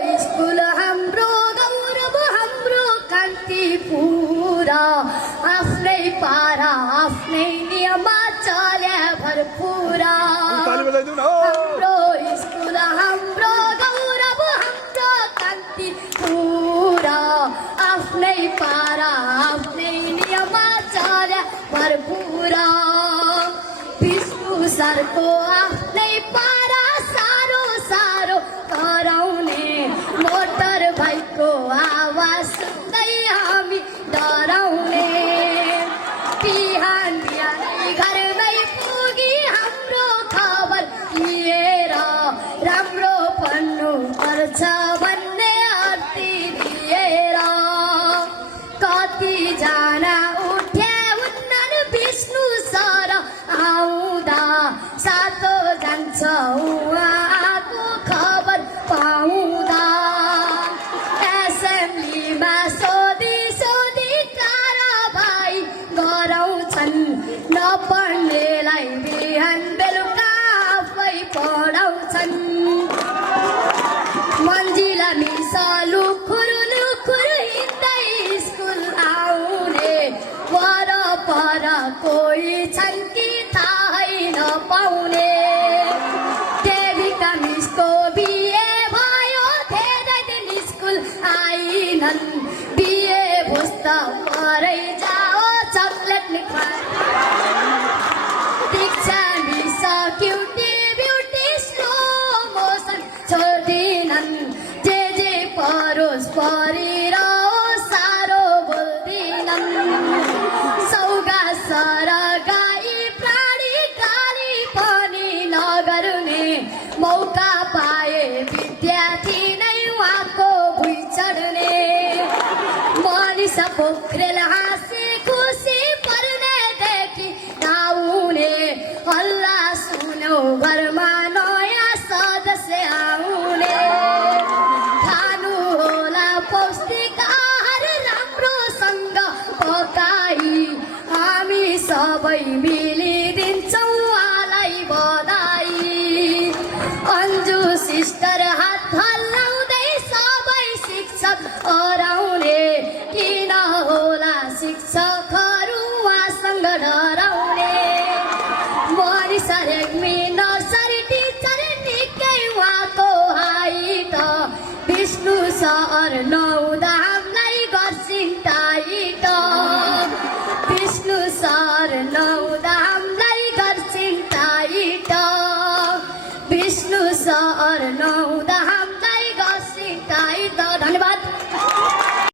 school हाम्रो गौरव हाम्रो कान्ति पुरा आफ्नै पारा आफ्नै नियममा चल्या भरपुरा हाम्रो स्कुल हाम्रो गौरव हाम्रो कान्ति पुरा आफ्नै पारा आफ्नै नियममा चल्या भरपुरा विष्णु सरको आफ्नै पारा सारो सारो कराउने मोटर भाइको आवाज सुन्दै हामी डराउने बिहान बिहानै घरमै पुगी हाम्रो खबर लिएर राम्रो पढ्नु पर्छ भन्ने अर्थी दिएर कतिजना उठ्या उन्नन विष्णु सर आउँदा सातो जान्छ उहाँको खबर पाउँदा एसेम्ब्लीमा सोधी सोधी कारबाही गराउँछन् नपढ्नेलाई बिहान बेलुका आफै पढाउँछन् मन्जिला मिस लुखुर लुखुर हिँड्दै स्कुल आउने वरपर कोही छन् कि थाहै नपाउने देविका मिसको बिहे भयो धेरै दिन स्कुल आइनन् बिहे भोज त परै जाओ chocolate Diksha miss cutie beauty slow motion छोड्दिनन् जे परोस् परिरहोस् साह्रो बोल्दिनन् सौगा सर गाई प्राणी गाली पनि नगर्ने मौका पाए विद्यार्थी नै उहाँको भुइँ चढ्ने मनिषा पोखरेल हाँसी खुसी पर्नेदेखि नआउने हल्ला सुन्यो घरमा नयाँ सदस्य आउने खानु होला पौष्टिक आहार राम्रोसँग पकाई हामी सबै मिलिदिन्छौँ उहाँलाई बधाई अन्जु सिस्टर हात हल्लाउँदै सबै शिक्षक हराउने किन होला शिक्षकहरू उहाँसँग डराउने मनिषा रेग्मी नर्सरी टिचर निकै उहाँको हाइट विष्णु सर नहुँदा